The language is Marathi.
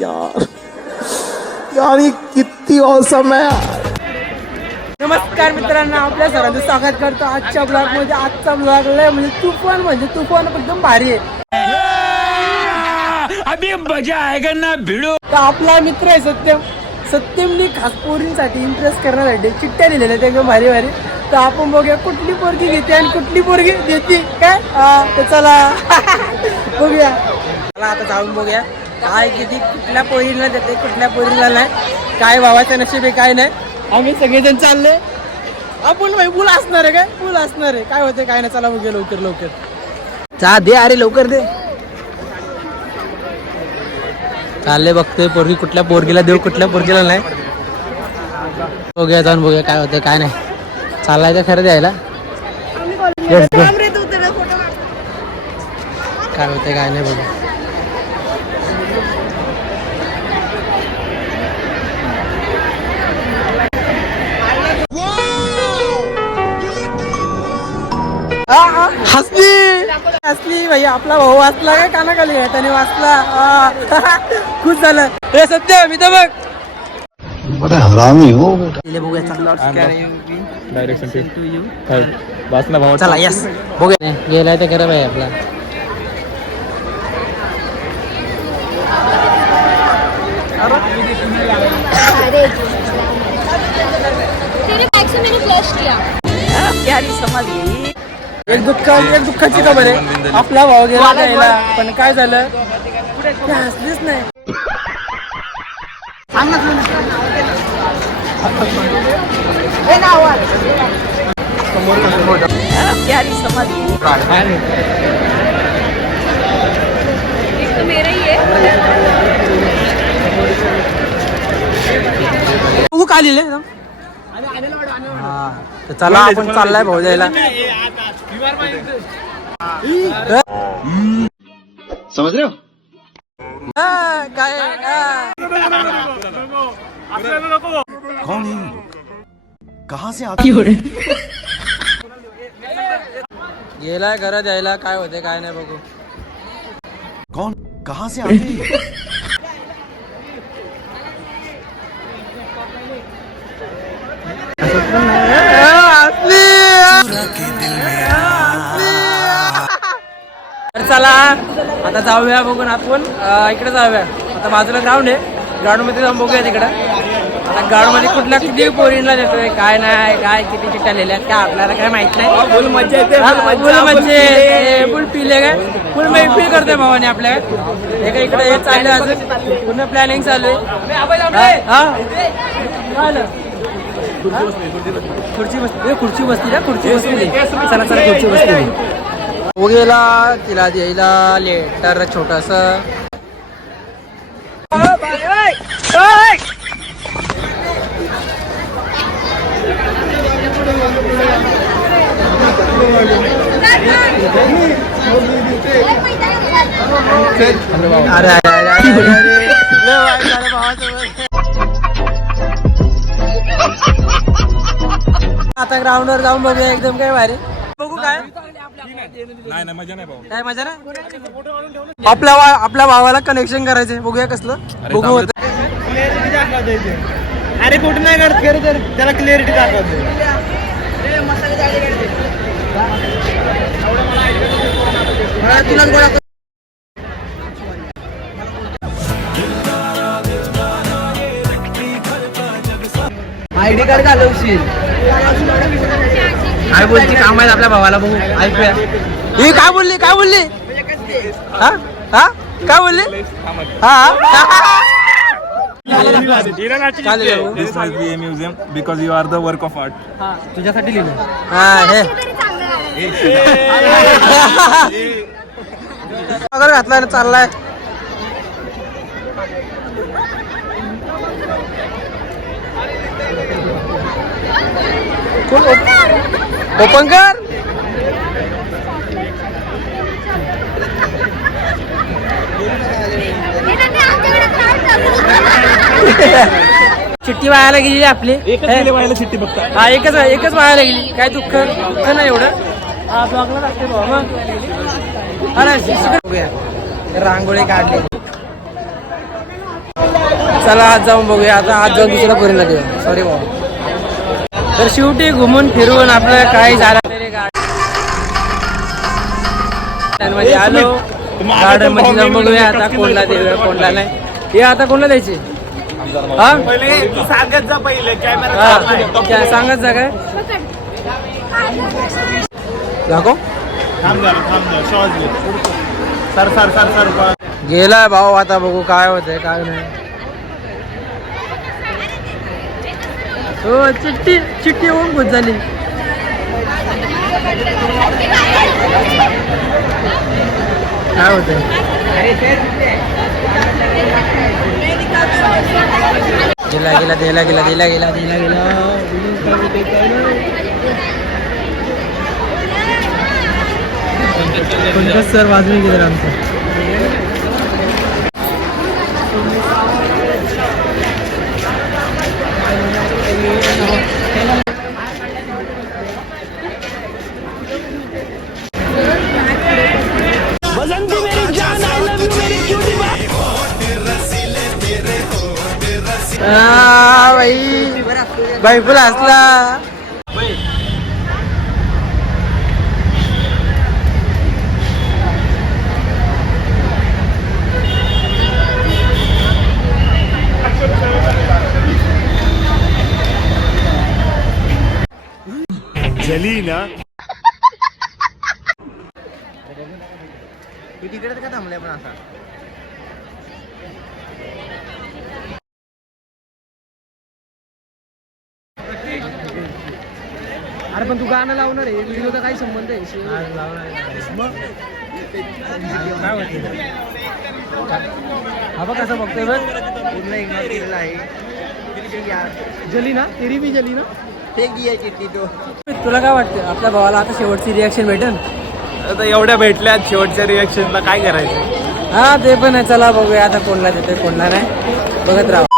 यार। यार ये किती औसम है यार। नमस्कार मित्रांनो आपल्या सरांचं स्वागत करतो आजच्या ब्लॉगमध्ये आजचा ब्लॉग लय म्हणजे तुफान म्हणजे तुफान एकदम भारी आहे. अभी मजा आएगा ना भिड़ो। आपला मित्र आहे सत्यम. सत्यमनी खास पोरींसाठी इम्प्रेस करण्यासाठी चिठ्ठ्या लिहिलेल्या आहेत एकदम भारी भारी. तर आपण बघूया कुठली पोरगी घेते आणि कुठली पोरगी देते. काय? हा, तर चला. बघूया. चला आता जाऊन बघूया. काय किती कुठल्या पोरीला देते कुठल्या पोरीला नाही. काय भावाचं नशीब आहे काय नाही. आम्ही सगळेजण चालले आपण भाई फुल असणार आहे काय? फुल असणार आहे. काय होते काय नाही चला बघूया लवकर लवकर. चा दे अरे लवकर दे. चालले बघतोय पोरगी कुठल्या पोरगीला देऊ कुठल्या पोरगीला नाही. बघूया जाऊन बघूया काय होतं काय नाही. चाललाय तर खरं द्यायला. काय होते काय नाही बघू हसली. हसली भाई आपला भाऊ वाचला काय कानाखाली आहे त्याने वाचला. खुश झालं. हे सत्य मी तर बघ. हरामी हो चला यस बघूया. गेलाय तर खरं भाई आपला. एक दुःख एक दुःखाची खबर आहे. आपला भाऊ गेला जायला पण काय झालं? ते हसलीच नाही. एक तो मेरा ही है बघू का लिहिले हा. तर चला आपण चाललाय भाऊ जायला. हो? हा, काय हा. कौन है लोग? से आते हैं? गेलाय घरात यायला काय होते काय नाही बघू. कौन? कहाँ से आते चला. आता जाऊया बघून आपण. इकडे जाऊया. आता बाजूला ग्राउंड आहे ग्राउंडमध्ये जाऊन बघूया तिकडं. आता ग्राउंडमध्ये कुठल्या किती पोरींना देतोय काय नाही काय किती चिट्ट्या लिहिल्या काय आपल्याला काय माहीत नाही. फुल मज्जा येते फुल मज्जा येते. फुल पिले काय फुल मैफिल करतोय भावाने आपल्या. हे काय इकडे हे चालू आहे अजून. पूर्ण प्लॅनिंग चालू आहे. हा? खुर्ची बसली खुर्ची बसली ना खुर्ची बसली चला चला खुर्ची बसली हो गेला तिला द्यायला लेटर छोटस. अरे अरे अरे आता ग्राउंडवर जाऊन बघूया एकदम काय भारी. बघू काय? नाही नाही मजा नाही भाऊ. काय मजा ना आपल्या वा- आपल्या भावाला कनेक्शन करायचे बघूया कसलं. बघू होतं. अरे कुठं नाही करत खरं तर त्याला क्लिअरिटी दाखवतो. आयडी कार्ड घालवशील. काय बोलती काम आहेत आपल्या भावाला बघू. ऐकूया. ही काय बोलली? काय बोलली? हा? हा? काय बोलली? हा? चालेल भाऊ. This must be a museum because you are the work of art. तुझ्यासाठी लिहिलं हा हे पगार घातलाय ना चाललाय. ओपन कर चिठ्ठी वायाला गेली आपली चिठ्ठी बघता हा एकच एकच वायाला गेली. काय दुःख? दुःख नाही एवढं. हा ब्लॉगला लागते भाऊ. मग? अरे शिक्षक- बघूया. रांगोळी काढली. चला आज जाऊन बघूया. आता आज जाऊन दुसऱ्या पोरीला देऊ. सॉरी भाऊ. तर शेवटी घुमून फिरून आपलं काय झालं तरी गार्डनमध्ये आलो. गार्डनमध्ये जाऊन बघूया. आता कोणला देऊया कोणला नाही. हे आता कोणला द्यायचे? हा? सांगत जा पहिले. कॅमेरा काय सांगत जा काय? दाखव. सर सर सर सर गेलाय भाऊ आता बघू काय होतंय काय नाही. हो चिठ्ठी चिठ्ठी होऊन खुश झाली. काय होतंय? गेला गेला दिला गेला दिला गेला दिला गेला. सर वाजून गेलं आमचं? आ, बाई बाई फुल हसला। जली ना तिकडे का थांबले पण असा अरे पण तू गाणं लावणार आहे. व्हिडिओचा काही संबंध आहे. काय हा बघ कसं बघतोय बघ. पूर्ण इग्नोर केलेला आहे. जली ना? तेरी बी जली ना? तुला काय वाटतं? आपल्या भावाला आता शेवटची रिॲक्शन भेटेल? आता एवढ्या भेटल्यात शेवटच्या रिएक्शनला काय करायचं? हा ते पण आहे. चला बघूया आता कोणला देतोय कोणला नाही. बघत राहा.